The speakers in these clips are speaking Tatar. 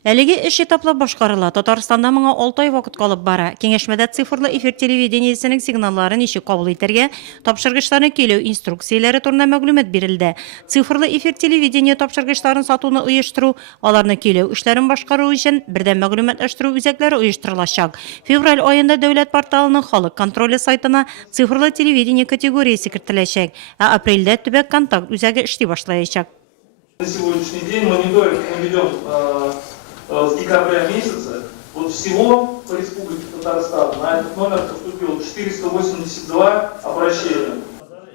Әлеге эш этаплап башкарыла. Татарстанда моңа 6 ай вакыт калып бара. Кеңәшмәдә цифрлы эфир телевидениесенең сигналларын ничек кабул итәргә, тапшыргычларны көйләү инструкцияләре турында мәгълүмат бирелде. Цифрлы эфир телевидение тапшыргычларын сатуны оештыру, аларны көйләү эшләрен башкару өчен бердәм мәгълүматлаштыру үзәкләре оештырылачак. Февраль аенда дәүләт порталының халык контроле сайтына цифрлы телевидение категориясе кертеләчәк, ә апрельдә төбәк контакт үзәге эшли башлаячак. На сегодняшний день мониторинг мы ведем с декабря месяца. Вот всего по Республике Татарстан на этот номер поступило 482 обращения.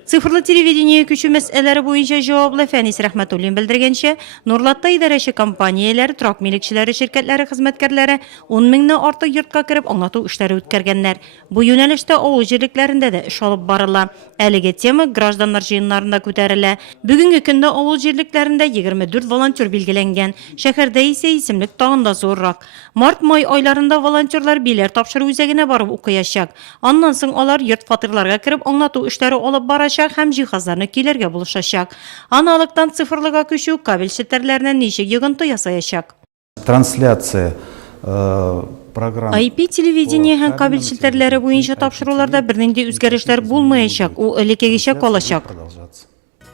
Цифрлы телевидение көчү мәсьәләләре буенча җаваплы Фәнис Рәхмәтуллин белдергәнчә, Нурлатта идарәче компанияләре, трак милекчеләре ширкәтләре хезмәткәрләре 10 меңнән артык йортка кереп аңлату эшләре үткәргәннәр. Бу юнәлештә авыл җирлекләрендә дә эш алып барыла. Әлеге тема гражданнар җыеннарында күтәрелә. Бүгенге көндә авыл җирлекләрендә 24 волонтер билгеләнгән. Шәһәрдә исә исемлек тагын да зуррак. Март-май айларында волонтерлар биләр тапшыру үзәгенә барып укыячак. Аннан соң алар йорт фатирларга кереп аңлату эшләре алып барачак һәм җиһазларны көйләргә булышачак. Аналогтан цифрлыга күчү кабель челтәрләренә ничек йогынты ясаячак. Трансляция программ. IP телевидение һәм кабель челтәрләре буенча тапшыруларда бернинди үзгәрешләр булмаячак, ул элеккегечә калачак.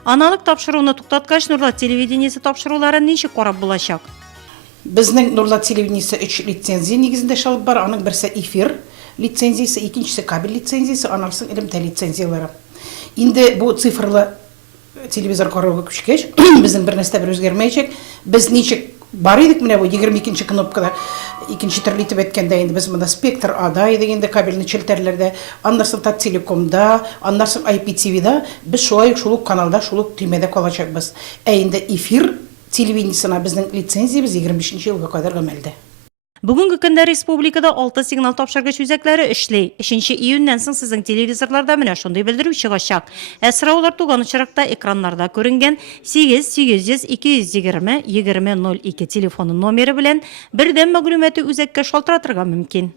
Аналог тапшыруны туктаткач, Нурлат телевидениесе тапшырулары ничек карап булачак? Безнең Нурлат телевидениесе 3 лицензия нигезендә эш алып бара. Аның берсе эфир лицензиясе, икенчесе кабель лицензиясе, анысы элемтә лицензияләре. Инде бу цифрлы телевизор карауга күчкәч, безнең бер нәрсә бер үзгәрмәячәк. Без ничек бар идек менә бу 22нче кнопкада, икенче төрле итеп әйткәндә инде без монда спектр ада идек инде кабельный челтәрләрдә, аннан соң Таттелекомда, аннан соң IPTV-да, без шулай шул ук каналда, шул ук төймәдә калачакбыз. Ә инде эфир телевидениесына безнең лицензиябез 25нче елга кадәр гамәлдә. Бүгенге көндә республикада 6 сигнал тапшыргыч үзәкләре эшли. 3 июньнән соң сезнең телевизорларда менә шундый белдерү чыгачак. Ә сораулар туган очракта экраннарда күренгән 8-800-220-2002 телефоны номеры белән бердәм мәгълүматы үзәккә шалтыратырга мөмкин.